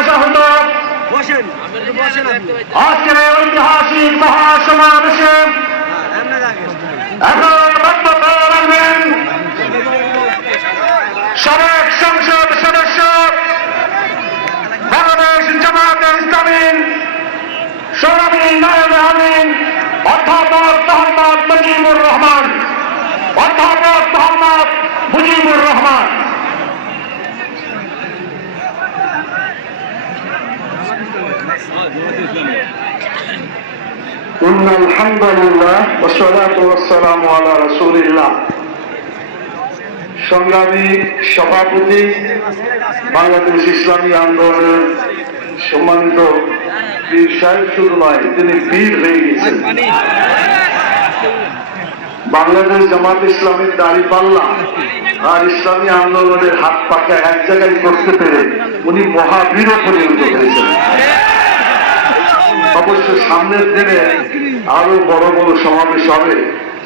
আসা হতো আজকের এই ঐতিহাসিক মহাসমাবেশে এখন বক্তব্য রাখবেন সাবেক সংসদ সদস্য বাংলাদেশ জামায়াতে ইসলামী সংগ্রামী নায়েবে আমিন অধ্যাপক মোহাম্মদ মুজিবুর রহমান। অধ্যাপক মোহাম্মদ মুজিবুর রহমান। ইন্নাল হামদুলিল্লাহ ওয়া সলাতু ওয়াস সালামু আলা রাসূলিল্লাহ। সংগ্রামী সভাপতি বাংলাদেশ ইসলামী আন্দোলনের সম্মানিত পীর সাহেব, শুধু নয় তিনি পীর হয়ে গেছেন। বাংলাদেশ জামাত ইসলামীর দাঁড়িপাল্লা আর ইসলামী আন্দোলনের হাত পাখা এক জায়গায় করতে পেরে উনি মহাবীরও পরিণত হয়েছেন। অবশ্য সামনের দিনে আরো বড় বড় সমাবেশ হবে,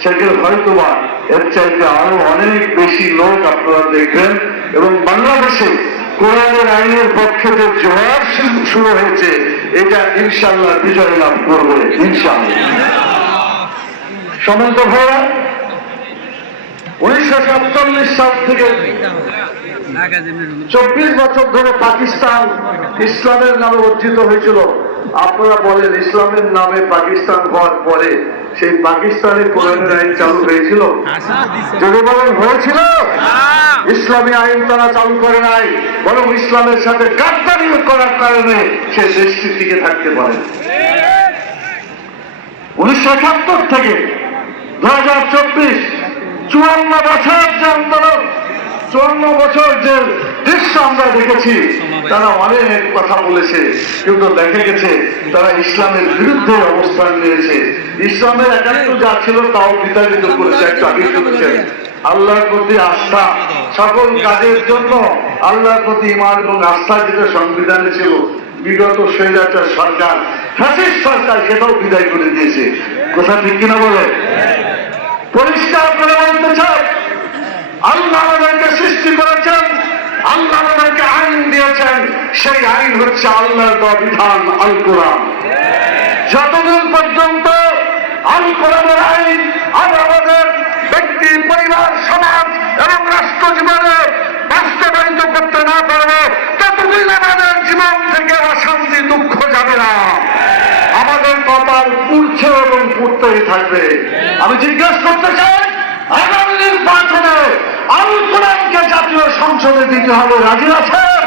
সেখানে হয়তোবা এর চাইতে আরো অনেক বেশি লোক আপনারা দেখবেন এবং বাংলাদেশে কোরআনের আইনের পক্ষে যে জোয়ার শুরু হয়েছে এটা ইনশাআল্লাহ বিজয় লাভ করবে ইনশাআল্লাহ। সমন্ত ভাইরা, 1947 সাল থেকে 24 বছর ধরে পাকিস্তান ইসলামের নামে অর্জিত হয়েছিল। আপনারা বলেন ইসলামের নামে পাকিস্তান হওয়ার পরে সেই পাকিস্তানের কোরআনের আইন চালু হয়েছিল? যদি বলেন হয়েছিল, ইসলামী আইন তারা চালু করে নাই, বরং ইসলামের সাথে গাদ্দারি করার কারণে সে দেশটি টিকে থাকতে পারে। 1971 থেকে 2024 54 বছর যে আন্দোলন, 54 বছর যে দৃশ্য আমরা দেখেছি, তারা অনেক কথা বলেছে, কিন্তু দেখা গেছে তারা ইসলামের বিরুদ্ধে অবস্থান নিয়েছে। ইসলামের একাত্ম যা ছিল তাও বিতাড়িত করেছে, একটু আগে করেছে। আল্লাহর প্রতি আস্থা, সকল কাজের জন্য আল্লাহর প্রতি ঈমান এবং আস্থা যেটা সংবিধানে ছিল, বিগত স্বৈরাচার সরকার, ফ্যাসিস্ট সরকার সেটাও বিদায় করে দিয়েছে। কথা ঠিক কিনা বলে? পরিষ্কার করে বলতে চাই, আল্লাহ আমাদেরকে সৃষ্টি করেছেন, আল্লাহ আমাদেরকে আইন দিয়েছেন, সেই আইন হচ্ছে আল্লাহর দেওয়া বিধান আল কোরআন। যতদিন পর্যন্ত আল কোরআনের আইন আমাদের ব্যক্তি, পরিবার, সমাজ এবং রাষ্ট্র জীবনে বাস্তবায়িত করতে না পারবে, ততদিন আমাদের জীবন থেকে অশান্তি, দুঃখ যাবে না। আমাদের কপাল পুড়ছে এবং পুড়তেই থাকবে। আমি জিজ্ঞেস করতে চাই, আগামী নির্বাচনে আল কোরআনকে জাতীয় সংসদে দিতে হবে, রাজি আছেন?